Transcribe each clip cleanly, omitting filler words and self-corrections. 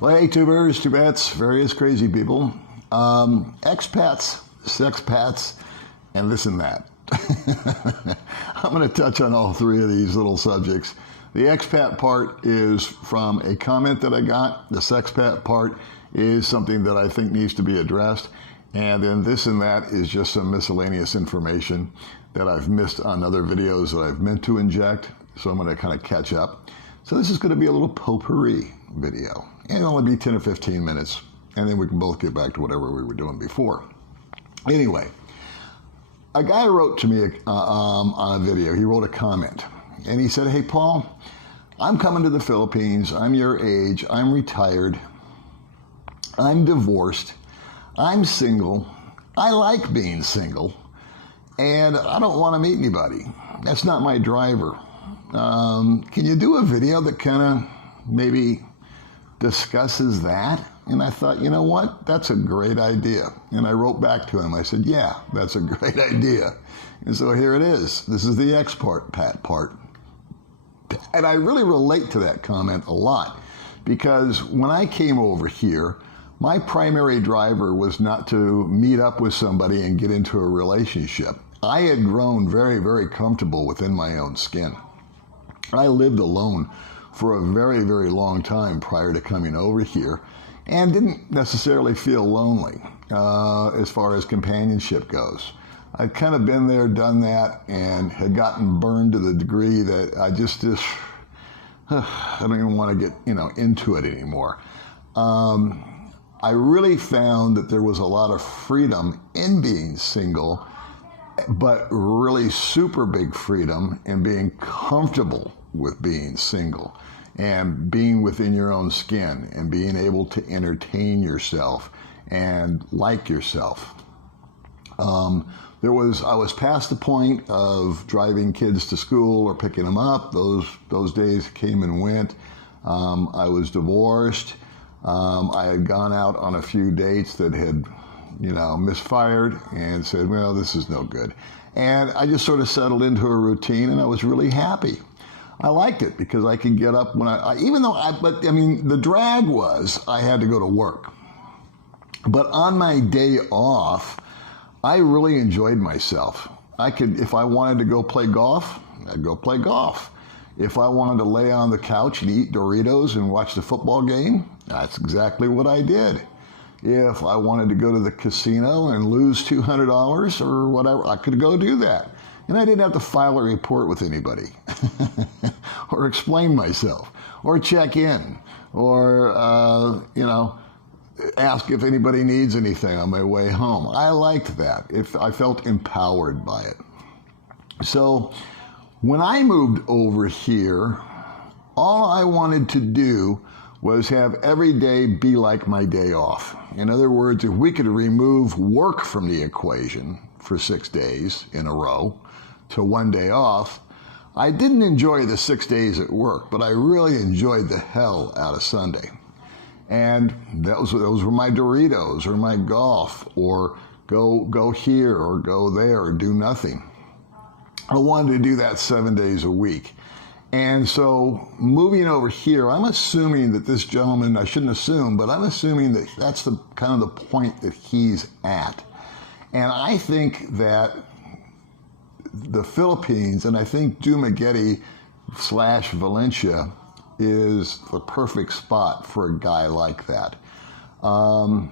Well, hey, tubers, tubets, various crazy people, expats, sexpats, and this and that. I'm going to touch on all three of these little subjects. The expat part is from a comment that I got. The sexpat part is something that I think needs to be addressed. And then this and that is just some miscellaneous information that I've missed on other videos that I've meant to inject. So I'm going to kind of catch up. So this is going to be a little potpourri video. And it'll only be 10 or 15 minutes. And then we can both get back to whatever we were doing before. Anyway, a guy wrote to me on a video. He wrote a comment. And he said, hey, Paul, I'm coming to the Philippines. I'm your age. I'm retired. I'm divorced. I'm single. I like being single. And I don't want to meet anybody. That's not my driver. Can you do a video that kind of maybe discusses that? And I thought, you know what? That's a great idea. And I wrote back to him. I said, yeah, that's a great idea. And so here it is. This is the expat part. And I really relate to that comment a lot because when I came over here, my primary driver was not to meet up with somebody and get into a relationship. I had grown very, very comfortable within my own skin. I lived alone for a very, very long time prior to coming over here and didn't necessarily feel lonely as far as companionship goes. I'd kind of been there, done that, and had gotten burned to the degree that I just I don't even want to get, into it anymore. I really found that there was a lot of freedom in being single, but really super big freedom in being comfortable with being single and being within your own skin and being able to entertain yourself and like yourself. I was past the point of driving kids to school or picking them up. Those days came and went. I was divorced. I had gone out on a few dates that had, misfired and said, well, this is no good. And I just sort of settled into a routine and I was really happy. I liked it because I could get up when the drag was I had to go to work. But on my day off, I really enjoyed myself. If I wanted to go play golf, I'd go play golf. If I wanted to lay on the couch and eat Doritos and watch the football game, that's exactly what I did. If I wanted to go to the casino and lose $200 or whatever, I could go do that. And I didn't have to file a report with anybody or explain myself or check in or, ask if anybody needs anything on my way home. I liked that. I felt empowered by it. So when I moved over here, all I wanted to do was have every day be like my day off. In other words, if we could remove work from the equation for 6 days in a row to 1 day off, I didn't enjoy the 6 days at work, but I really enjoyed the hell out of Sunday. And those were my Doritos or my golf or go here or go there or do nothing. I wanted to do that 7 days a week. And so moving over here, I'm assuming that this gentleman, I shouldn't assume, but I'm assuming that that's the kind of the point that he's at. And I think that the Philippines, and I think Dumaguete/Valencia is the perfect spot for a guy like that. I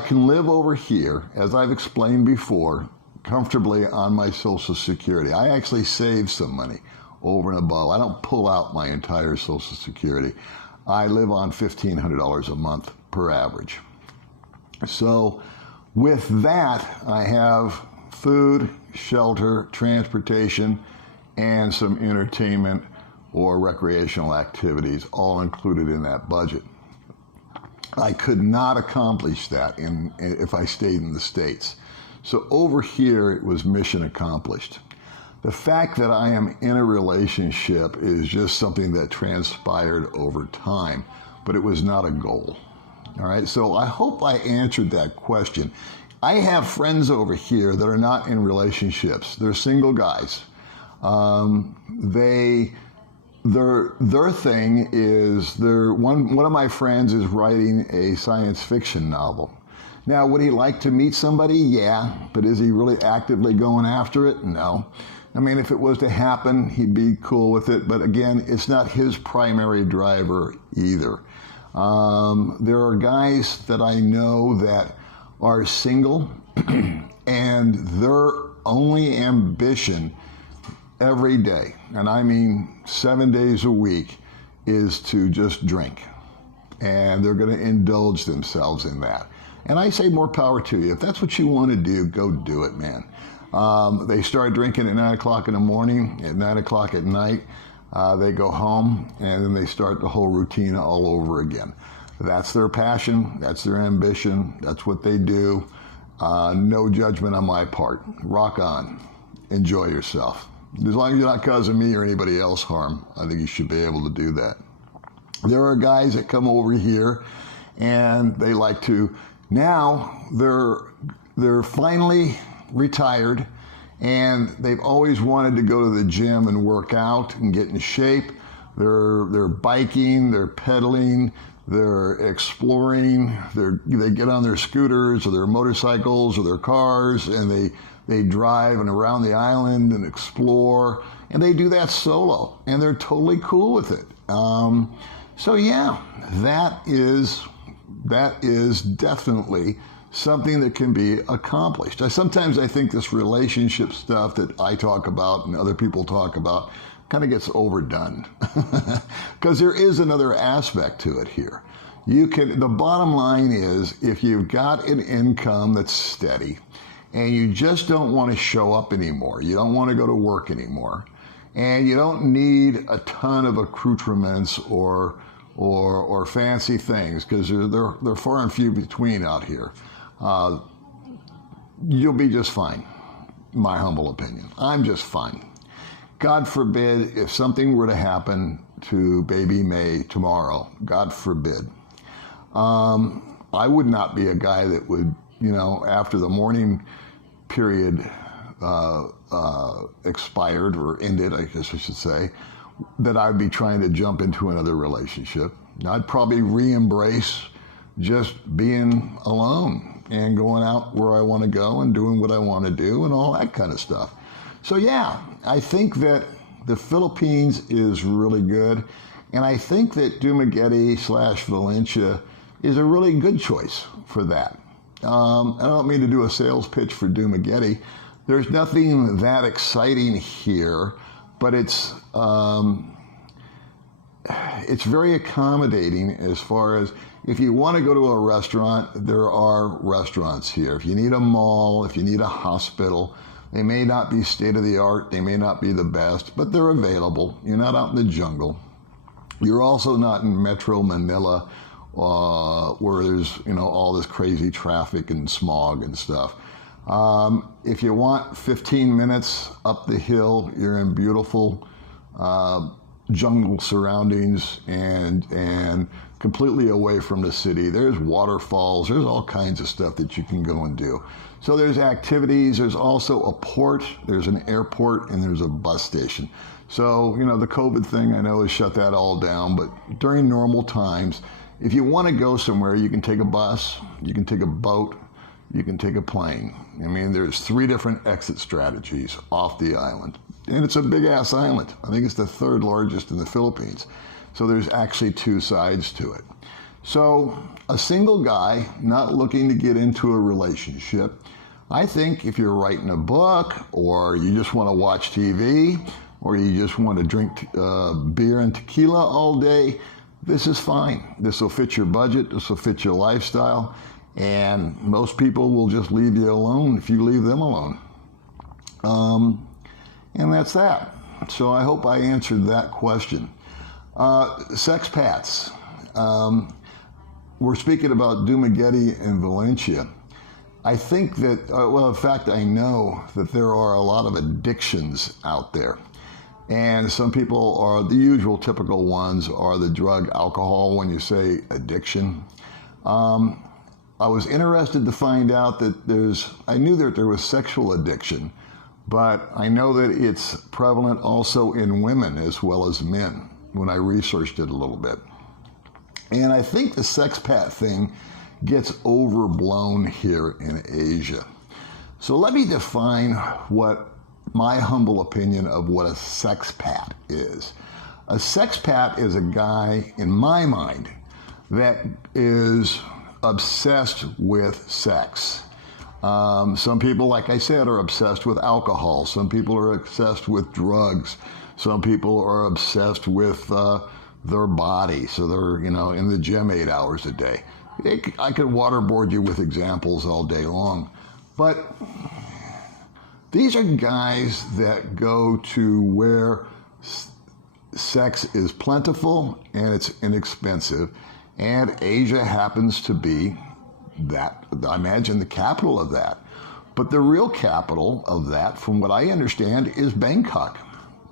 can live over here, as I've explained before, comfortably on my Social Security. I actually save some money over and above. I don't pull out my entire Social Security. I live on $1,500 a month per average. So with that, I have food, shelter, transportation, and some entertainment or recreational activities all included in that budget. I could not accomplish that if I stayed in the States. So over here, it was mission accomplished. The fact that I am in a relationship is just something that transpired over time, but it was not a goal. All right, so I hope I answered that question. I have friends over here that are not in relationships. They're single guys. They their thing is one of my friends is writing a science fiction novel. Now, would he like to meet somebody? Yeah, but is he really actively going after it? No. I mean, if it was to happen, he'd be cool with it. But again, it's not his primary driver either. There are guys that I know that are single and their only ambition every day, and I mean 7 days a week, is to just drink. And they're going to indulge themselves in that. And I say more power to you. If that's what you want to do, go do it, man. They start drinking at 9 o'clock in the morning, at 9 o'clock at night. They go home, and then they start the whole routine all over again. That's their passion. That's their ambition. That's what they do. No judgment on my part. Rock on. Enjoy yourself. As long as you're not causing me or anybody else harm, I think you should be able to do that. There are guys that come over here, and they like to. Now they're finally retired, and they've always wanted to go to the gym and work out and get in shape. They're biking, they're pedaling, they're exploring. They get on their scooters or their motorcycles or their cars, and they drive and around the island and explore, and they do that solo, and they're totally cool with it. So yeah, that is definitely something that can be accomplished. Sometimes I think this relationship stuff that I talk about and other people talk about kind of gets overdone because there is another aspect to it here. The bottom line is, if you've got an income that's steady and you just don't want to show up anymore, you don't want to go to work anymore, and you don't need a ton of accoutrements or fancy things, because they're far and few between out here, you'll be just fine. My humble opinion. I'm just fine. God forbid if something were to happen to baby May tomorrow, God forbid, I would not be a guy that would, after the mourning period expired or ended, I guess I should say, that I'd be trying to jump into another relationship. I'd probably re-embrace just being alone and going out where I want to go and doing what I want to do and all that kind of stuff. So yeah, I think that the Philippines is really good, and I think that Dumaguete/Valencia is a really good choice for that. I don't mean to do a sales pitch for Dumaguete. There's nothing that exciting here, but it's very accommodating as far as if you want to go to a restaurant, there are restaurants here. If you need a mall, if you need a hospital, they may not be state of the art, they may not be the best, but they're available. You're not out in the jungle. You're also not in Metro Manila, where there's all this crazy traffic and smog and stuff. If you want 15 minutes up the hill, you're in beautiful jungle surroundings and completely away from the city. There's waterfalls, there's all kinds of stuff that you can go and do. So there's activities, there's also a port, there's an airport, and there's a bus station. So, the COVID thing I know has shut that all down, but during normal times, if you want to go somewhere, you can take a bus, you can take a boat, you can take a plane. I mean, there's 3 different exit strategies off the island. And it's a big-ass island. I think it's the 3rd largest in the Philippines. So there's actually 2 sides to it. So a single guy not looking to get into a relationship, I think if you're writing a book, or you just want to watch TV, or you just want to drink beer and tequila all day, this is fine. This will fit your budget. This will fit your lifestyle. And most people will just leave you alone if you leave them alone. And that's that. So I hope I answered that question. Sexpats. We're speaking about Dumaguete and Valencia. I think that, in fact, I know that there are a lot of addictions out there. And some people are, the usual typical ones are the drug, alcohol, when you say addiction. I was interested to find out that I knew that there was sexual addiction, but I know that it's prevalent also in women as well as men. when I researched it a little bit. And I think the sexpat thing gets overblown here in Asia. So let me define what my humble opinion of what a sexpat is. A sexpat is a guy, in my mind, that is obsessed with sex. Some people, like I said, are obsessed with alcohol. Some people are obsessed with drugs. Some people are obsessed with their body. So they're, in the gym 8 hours a day. I could waterboard you with examples all day long. But these are guys that go to where sex is plentiful and it's inexpensive. And Asia happens to be that, I imagine, the capital of that. But the real capital of that, from what I understand, is Bangkok.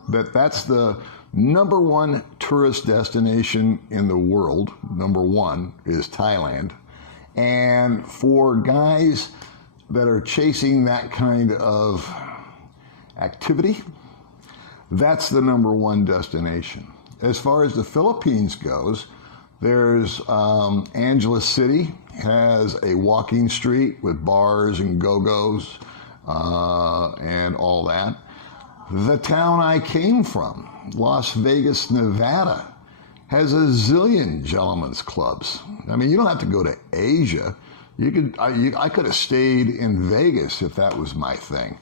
That's the number one tourist destination in the world. Number one is Thailand. And for guys that are chasing that kind of activity, that's the number one destination. As far as the Philippines goes, there's Angeles City has a walking street with bars and go-go's and all that. The town I came from, Las Vegas, Nevada, has a zillion gentlemen's clubs. I mean, you don't have to go to Asia. I could have stayed in Vegas if that was my thing.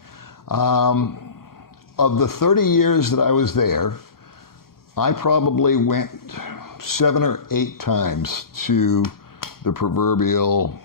Of the 30 years that I was there, I probably went 7 or 8 times to the proverbial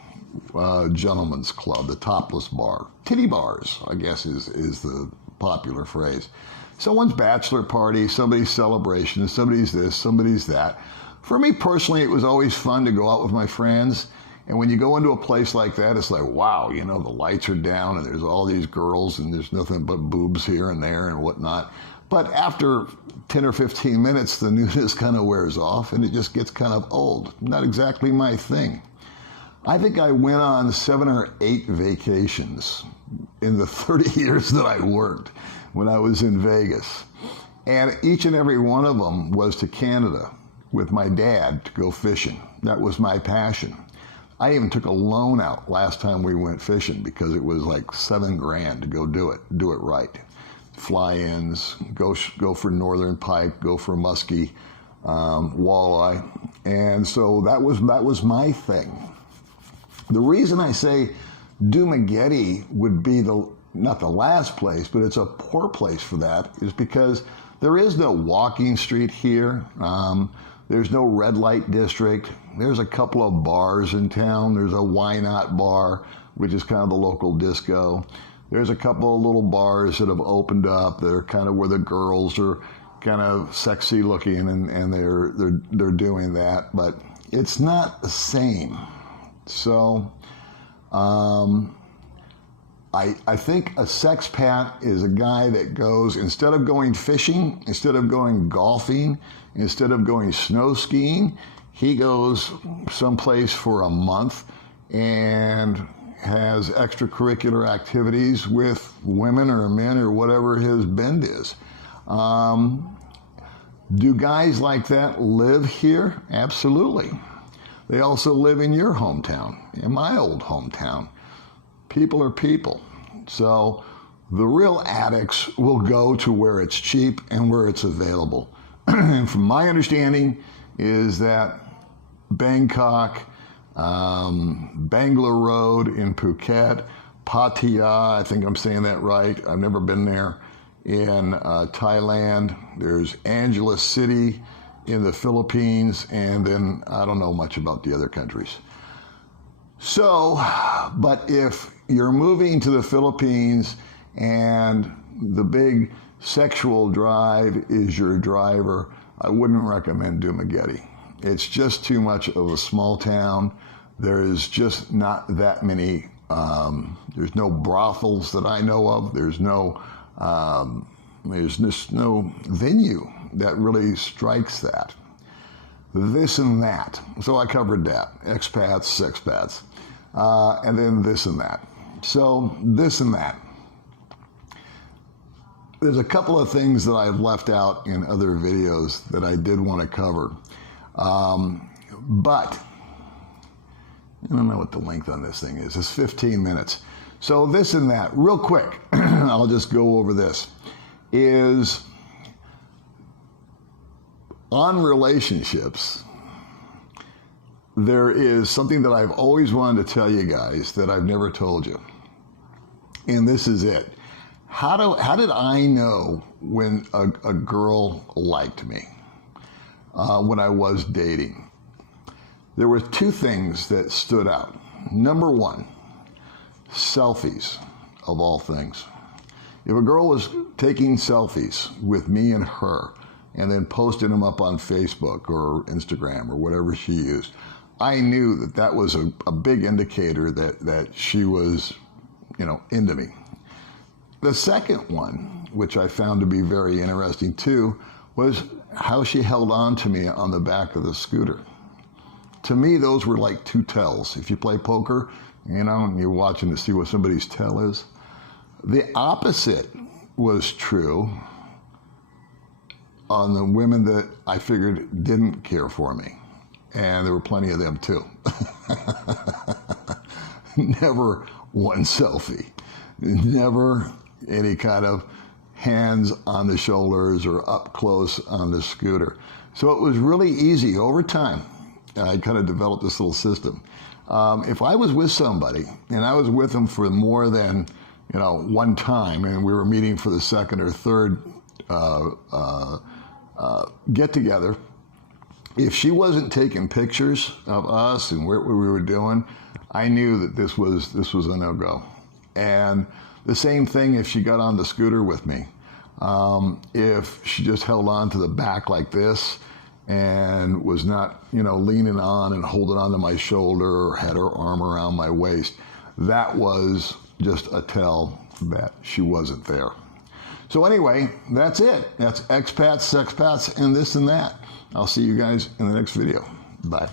gentleman's club, the topless bar. Titty bars, I guess, is the popular phrase. Someone's bachelor party, somebody's celebration, somebody's this, somebody's that. For me personally, it was always fun to go out with my friends. And when you go into a place like that, it's like, wow, the lights are down and there's all these girls and there's nothing but boobs here and there and whatnot. But after 10 or 15 minutes, the newness kind of wears off and it just gets kind of old. Not exactly my thing. I think I went on 7 or 8 vacations in the 30 years that I worked when I was in Vegas. And each and every one of them was to Canada with my dad to go fishing. That was my passion. I even took a loan out last time we went fishing because it was like $7,000 to go do it right. Fly-ins, go for northern pike, go for muskie, walleye. And so that was my thing. The reason I say Dumaguete would be not the last place, but it's a poor place for that, is because there is no walking street here. There's no red light district. There's a couple of bars in town. There's a Why Not bar, which is kind of the local disco. There's a couple of little bars that have opened up that are kind of where the girls are kind of sexy looking and they're doing that, but it's not the same. So I think a sexpat is a guy that goes, instead of going fishing, instead of going golfing, instead of going snow skiing, he goes someplace for a month and has extracurricular activities with women or men or whatever his bend is. Do guys like that live here? Absolutely. They also live in your hometown, in my old hometown. People are people. So the real addicts will go to where it's cheap and where it's available. And from my understanding is that Bangkok, Bangalore Road in Phuket, Pattaya, I think I'm saying that right, I've never been there, in Thailand. There's Angeles City in the Philippines, and then I don't know much about the other countries. So, but if you're moving to the Philippines and the big sexual drive is your driver, I wouldn't recommend Dumaguete. It's just too much of a small town. There's just not that many, there's no brothels that I know of. There's just no venue that really strikes that. This and that. So I covered that. Expats, sexpats. And then this and that. So this and that. there's a couple of things that I've left out in other videos that I did want to cover. But I don't know what the length on this thing is. It's 15 minutes. So this and that, real quick, I'll just go over this, is on relationships, there is something that I've always wanted to tell you guys that I've never told you. And this is it. How did I know when a girl liked me when I was dating? There were two things that stood out. Number one, selfies, of all things. If a girl was taking selfies with me and her and then posting them up on Facebook or Instagram or whatever she used, I knew that that was a big indicator that she was, into me. The second one, which I found to be very interesting too, was how she held on to me on the back of the scooter. To me, those were like two tells. If you play poker, and you're watching to see what somebody's tell is. The opposite was true on the women that I figured didn't care for me. And there were plenty of them too. Never one selfie. Never any kind of hands on the shoulders or up close on the scooter. So it was really easy over time. I kind of developed this little system. If I was with somebody and I was with them for more than, one time, and we were meeting for the second or third get together, if she wasn't taking pictures of us and what we were doing, I knew that this was a no-go. And the same thing if she got on the scooter with me. If she just held on to the back like this and was not, leaning on and holding onto my shoulder or had her arm around my waist, that was just a tell that she wasn't there. So anyway, that's it. That's expats, sexpats, and this and that. I'll see you guys in the next video. Bye.